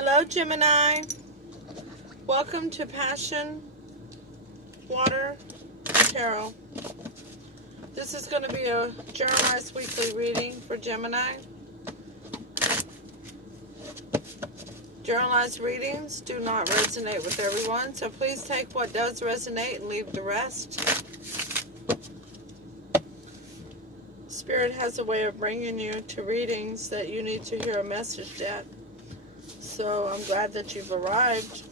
Hello, Gemini. Welcome to Passion, Water, Tarot. This is going to be a generalized weekly reading for Gemini. Generalized readings do not resonate with everyone, so please take what does resonate and leave the rest. Spirit has a way of bringing you to readings that you need to hear a message at. So I'm glad that you've arrived.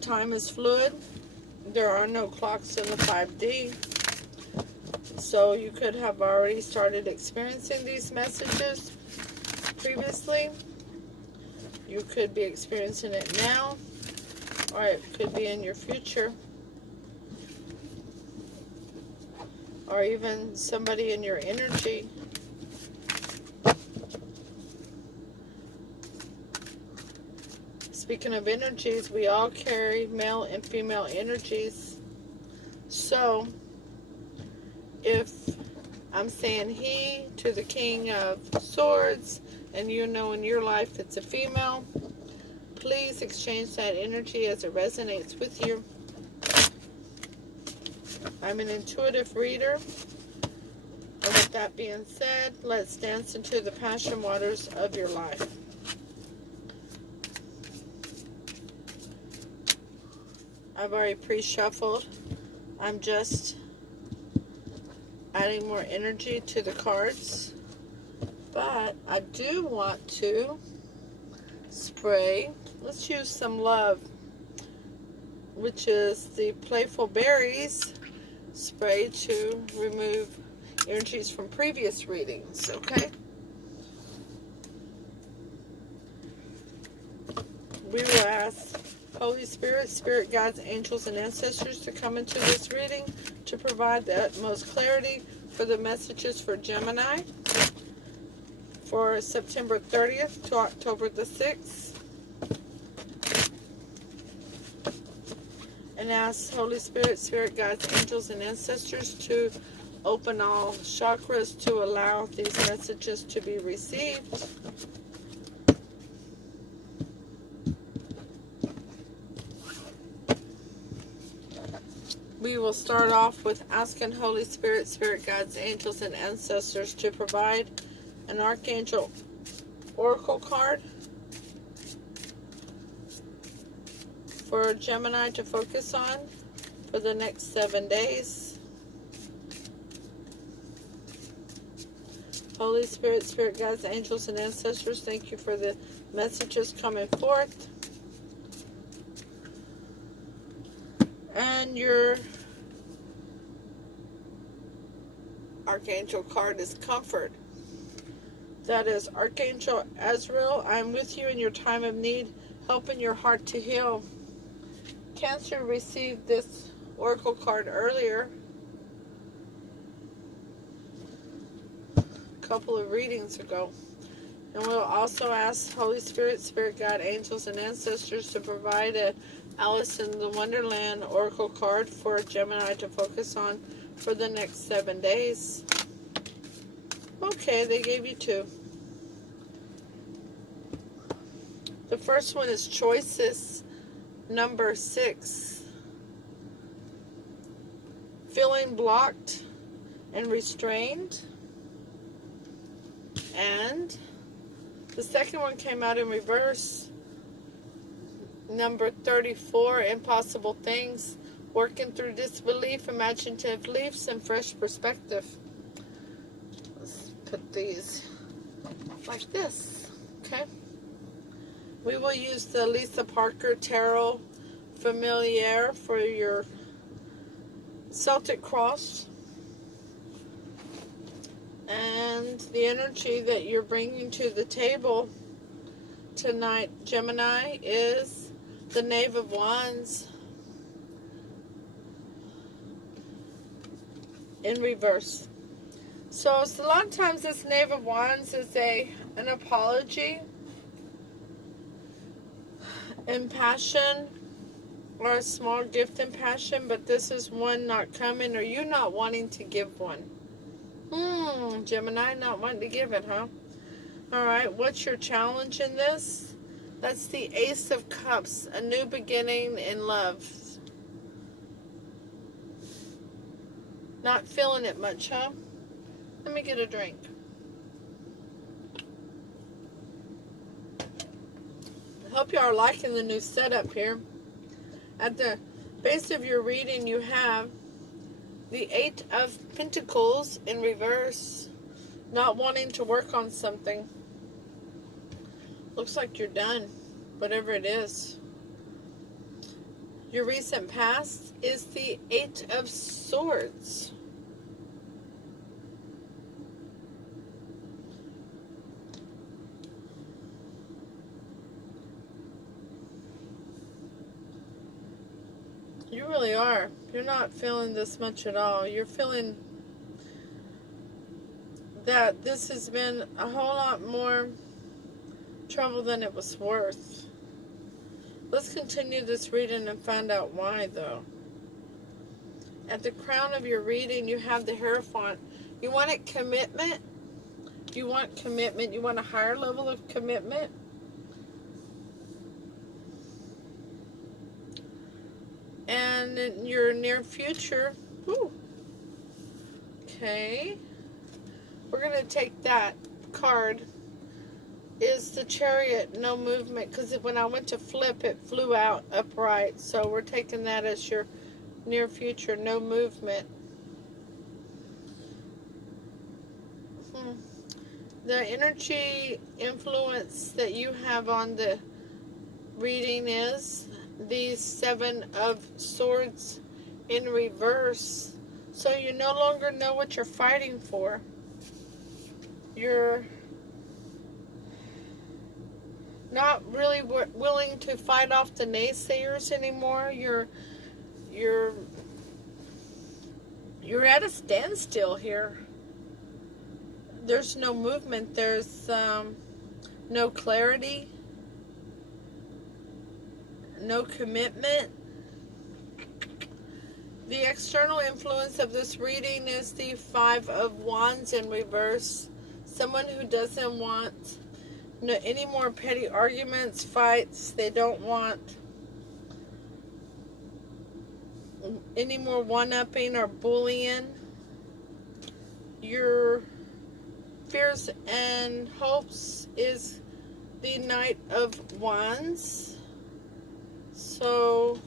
Time is fluid. There are no clocks in the 5D. So you could have already started experiencing these messages previously. You could be experiencing it now, or it could be in your future. Or even somebody in your energy. Speaking of energies, we all carry male and female energies. So, if I'm saying he to the King of Swords, and you know in your life it's a female, please exchange that energy as it resonates with you. I'm an intuitive reader. And with that being said, let's dance into the passion waters of your life. I've already pre-shuffled. I'm just adding more energy to the cards. But I do want to spray. Let's use some love, which is the Playful Berries spray to remove energies from previous readings, okay? We will ask Holy Spirit, Spirit Guides, Angels, and Ancestors to come into this reading to provide the utmost clarity for the messages for Gemini for September 30th to October the 6th. And ask Holy Spirit, Spirit Guides, Angels, and Ancestors to open all chakras to allow these messages to be received. We will start off with asking Holy Spirit, Spirit Guides, Angels, and Ancestors to provide an Archangel Oracle card for Gemini to focus on for the next 7 days. Holy Spirit, Spirit Guides, Angels, and Ancestors, thank you for the messages coming forth. And your Archangel card is Comfort. That is Archangel Azrael. I'm with you in your time of need, helping your heart to heal. Cancer received this Oracle card earlier, a couple of readings ago. And we'll also ask Holy Spirit, Spirit Guide, Angels, and Ancestors to provide a Alice in the Wonderland Oracle card for Gemini to focus on for the next 7 days. Okay, they gave you 2. The first one is Choices number 6. Feeling blocked and restrained. And the second one came out in reverse. Number 34, Impossible Things. Working through disbelief, imaginative leaps, and fresh perspective. Let's put these like this, okay? We will use the Lisa Parker Tarot Familiar for your Celtic Cross. And the energy that you're bringing to the table tonight, Gemini, is the Knave of Wands in reverse. So a lot of times this Knave of Wands is an apology in passion, or a small gift in passion, but this is one not coming, or you not wanting to give one. Gemini, not wanting to give it, huh? Alright, what's your challenge in this? That's the Ace of Cups, a new beginning in love. Not feeling it much, huh? Let me get a drink. I hope you are liking the new setup here. At the base of your reading, you have the Eight of Pentacles in reverse. Not wanting to work on something. Looks like you're done, whatever it is. Your recent past is the Eight of Swords. You really are. You're not feeling this much at all. You're feeling that this has been a whole lot more trouble than it was worth. Let's continue this reading and find out why, though. At the crown of your reading, you have the Hierophant. You want commitment. You want commitment. You want a higher level of commitment. And in your near future, okay, we're going to take that card, is the Chariot, no movement, because when I went to flip, it flew out upright. So we're taking that as your near future, no movement. The energy influence that you have on the reading is the Seven of Swords in reverse. So you no longer know what you're fighting for. You're not really willing to fight off the naysayers anymore. You're at a standstill here. There's no movement. There's no clarity. No commitment. The external influence of this reading is the Five of Wands in reverse. Someone who doesn't want any more petty arguments, fights. They don't want any more one-upping or bullying. Your fears and hopes is the Knight of Wands. So,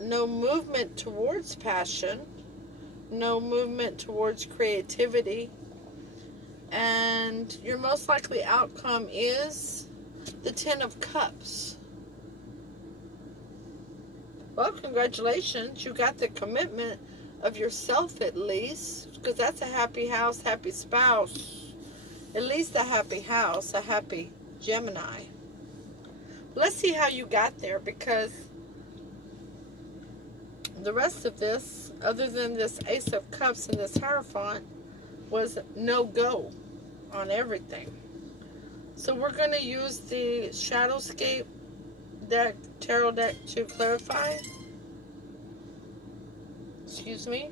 no movement towards passion, no movement towards creativity, and your most likely outcome is the Ten of Cups. Well, congratulations, you got the commitment of yourself at least, because that's a happy house, happy spouse, at least a happy house, a happy Gemini. Let's see how you got there, because the rest of this, other than this Ace of Cups and this Hierophant, was no-go on everything. So we're going to use the Shadowscape deck, tarot deck, to clarify. Excuse me.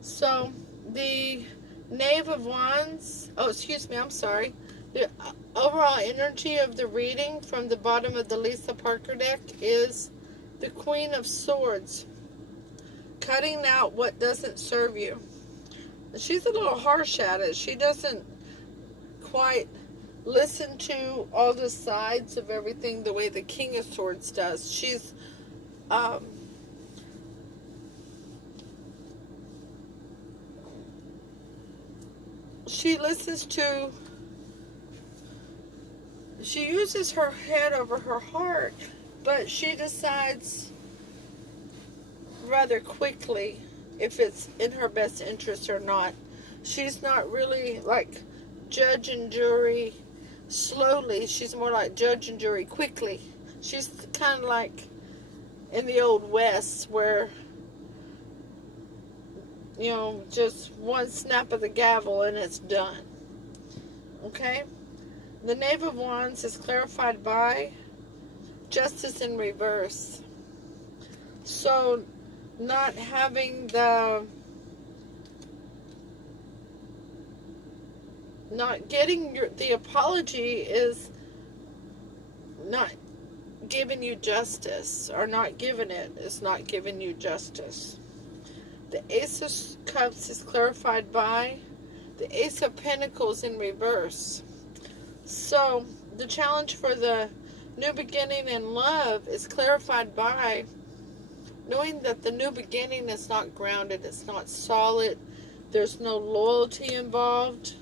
So the Knave of Wands, I'm sorry. The overall energy of the reading from the bottom of the Lisa Parker deck is the Queen of Swords. Cutting out what doesn't serve you. She's a little harsh at it. She doesn't quite listen to all the sides of everything the way the King of Swords does. She's she listens to, she uses her head over her heart, but she decides rather quickly if it's in her best interest or not. She's not really like judge and jury slowly. She's more like judge and jury quickly. She's kind of like in the old West where, you know, just one snap of the gavel and it's done. Okay? The Knave of Wands is clarified by Justice in reverse. So not having the, not getting the apology is not giving you justice, or not giving it is not giving you justice. The Ace of Cups is clarified by the Ace of Pentacles in reverse. So the challenge for the new beginning in love is clarified by knowing that the new beginning is not grounded, it's not solid, there's no loyalty involved.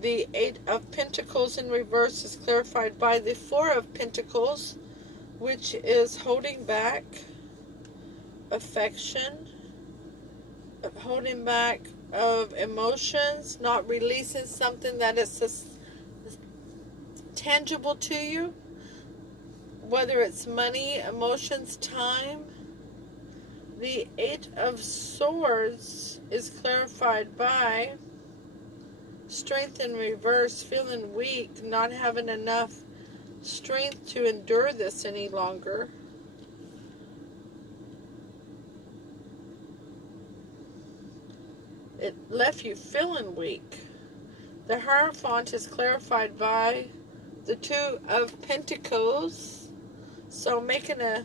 The Eight of Pentacles in reverse is clarified by the Four of Pentacles, which is holding back affection, holding back of emotions, not releasing something that is tangible to you, whether it's money, emotions, time. The Eight of Swords is clarified by strength in reverse, feeling weak, not having enough strength to endure this any longer. It left you feeling weak. The Hierophant is clarified by the Two of Pentacles. So making a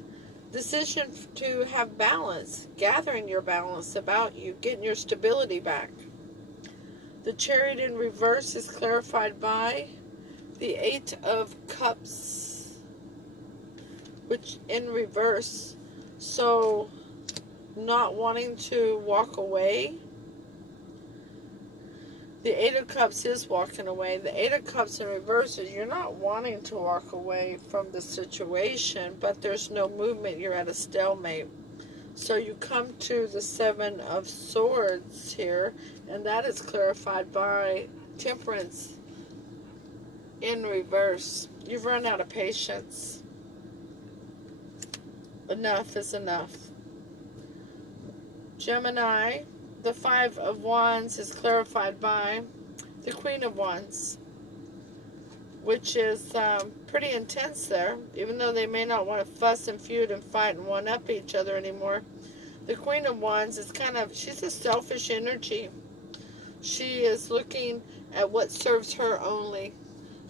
decision to have balance, gathering your balance about you, getting your stability back. The Chariot in reverse is clarified by the Eight of Cups, which in reverse. So not wanting to walk away. The Eight of Cups is walking away. The Eight of Cups in reverse is you're not wanting to walk away from the situation, but there's no movement. You're at a stalemate. So you come to the Seven of Swords here, and that is clarified by Temperance in reverse. You've run out of patience. Enough is enough. Gemini, the Five of Wands is clarified by the Queen of Wands, which is pretty intense there, even though they may not want to fuss and feud and fight and one-up each other anymore. The Queen of Wands is she's a selfish energy. She is looking at what serves her only,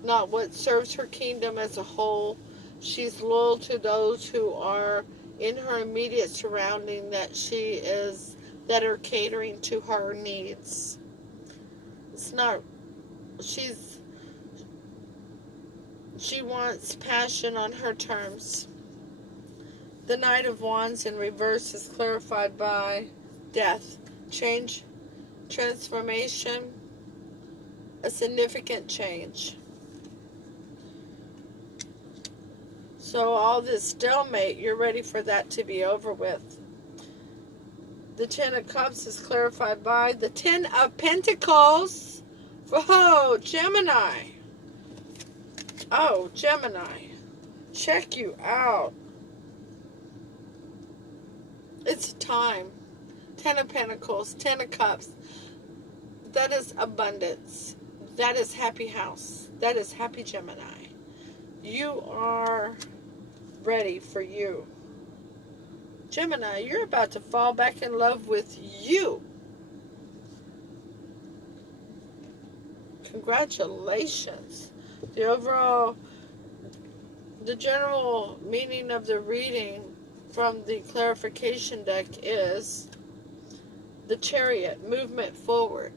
not what serves her kingdom as a whole. She's loyal to those who are in her immediate surrounding that are catering to her needs. She wants passion on her terms. The Knight of Wands in reverse is clarified by death, change, transformation, a significant change. So all this stalemate, you're ready for that to be over with. The Ten of Cups is clarified by the Ten of Pentacles. Whoa, Gemini. Oh, Gemini. Check you out. It's time. Ten of Pentacles, Ten of Cups. That is abundance. That is happy house. That is happy Gemini. You are ready for you. Gemini, you're about to fall back in love with you. Congratulations. The general meaning of the reading from the clarification deck is the Chariot, movement forward.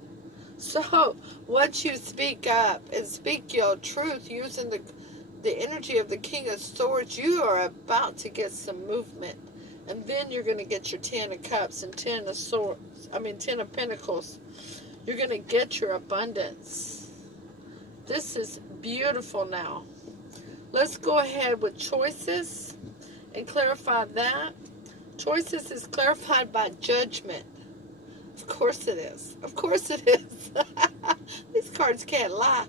So, once you speak up and speak your truth using the energy of the King of Swords, you are about to get some movement. And then you're going to get your Ten of Cups and Ten of Pentacles. You're going to get your abundance. This is beautiful now. Let's go ahead with choices and clarify that. Choices is clarified by judgment. Of course it is. Of course it is. These cards can't lie.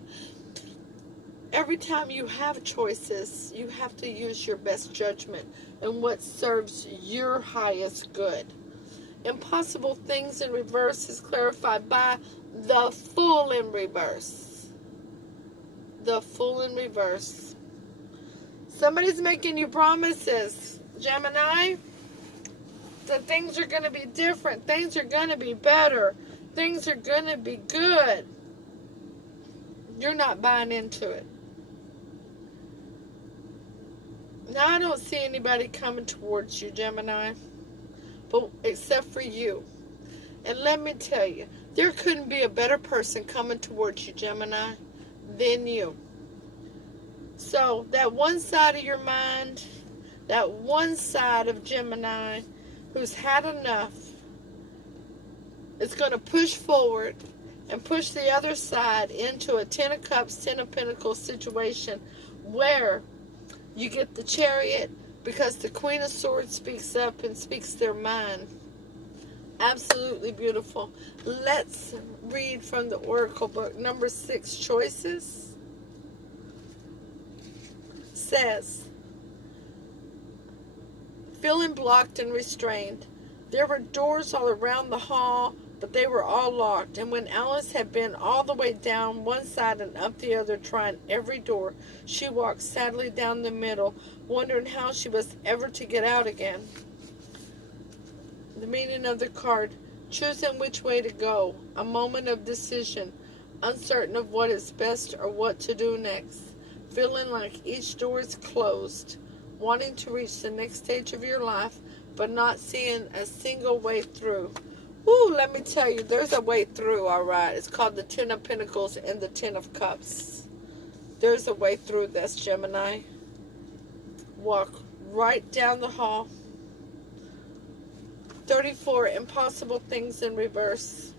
Every time you have choices, you have to use your best judgment and what serves your highest good. Impossible things in reverse is clarified by the Fool in reverse. the Fool in reverse. Somebody's making you promises, Gemini, that things are going to be different. Things are going to be better. Things are going to be good. You're not buying into it. Now, I don't see anybody coming towards you, Gemini, but except for you. And let me tell you, there couldn't be a better person coming towards you, Gemini, than you. So that one side of your mind, that one side of Gemini who's had enough, is going to push forward and push the other side into a Ten of Cups, Ten of Pentacles situation where you get the Chariot, because the Queen of Swords speaks up and speaks their mind. Absolutely beautiful. Let's read from the Oracle book. Number 6, Choices. Says, feeling blocked and restrained. There were doors all around the hall, but they were all locked. And when Alice had been all the way down one side and up the other, trying every door, she walked sadly down the middle, wondering how she was ever to get out again. The meaning of the card, choosing which way to go, a moment of decision, uncertain of what is best or what to do next, feeling like each door is closed, wanting to reach the next stage of your life, but not seeing a single way through. Ooh, let me tell you, there's a way through, all right. It's called the Ten of Pentacles and the Ten of Cups. There's a way through this, Gemini. Walk right down the hall. 34, impossible things in reverse.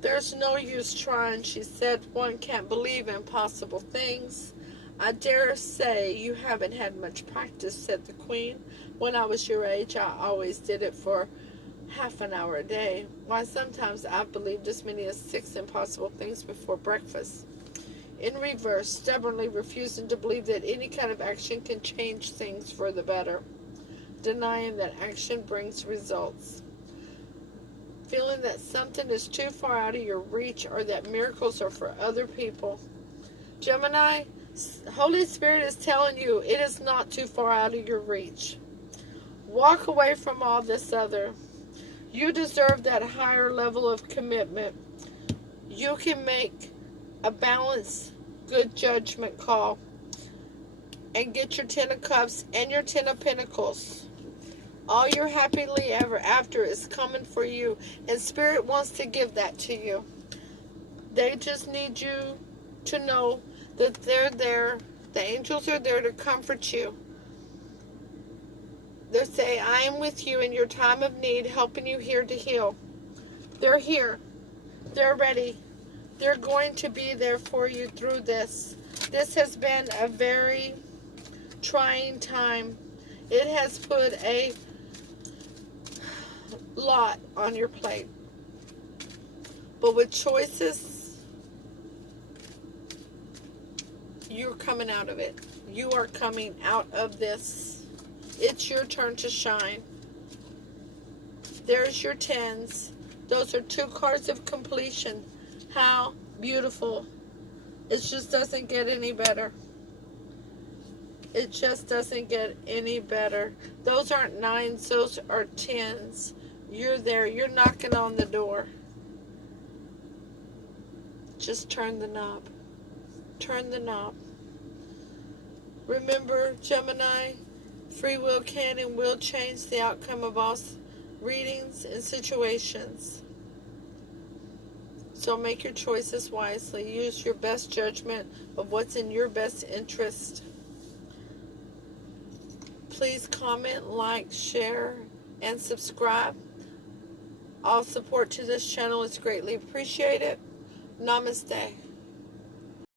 There's no use trying, she said. One can't believe impossible things. I dare say you haven't had much practice, said the Queen. When I was your age, I always did it for half an hour a day. Why, sometimes I've believed as many as 6 impossible things before breakfast. In reverse, stubbornly refusing to believe that any kind of action can change things for the better. Denying that action brings results. Feeling that something is too far out of your reach or that miracles are for other people. Gemini, Holy Spirit is telling you it is not too far out of your reach. Walk away from all this other. You deserve that higher level of commitment. You can make a balanced, good judgment call and get your Ten of Cups and your Ten of Pentacles. All your happily ever after is coming for you, and Spirit wants to give that to you. They just need you to know that they're there. The angels are there to comfort you. They say, I am with you in your time of need, helping you here to heal. They're here. They're ready. They're going to be there for you through this. This has been a very trying time. It has put a lot on your plate. But with choices, you're coming out of it. You are coming out of this. It's your turn to shine. There's your 10s. Those are 2 cards of completion. How beautiful. It just doesn't get any better. It just doesn't get any better. Those aren't 9s, those are 10s. You're there. You're knocking on the door. Just turn the knob. Turn the knob. Remember, Gemini, free will can and will change the outcome of all readings and situations. So make your choices wisely. Use your best judgment of what's in your best interest. Please comment, like, share, and subscribe. All support to this channel is greatly appreciated. Namaste.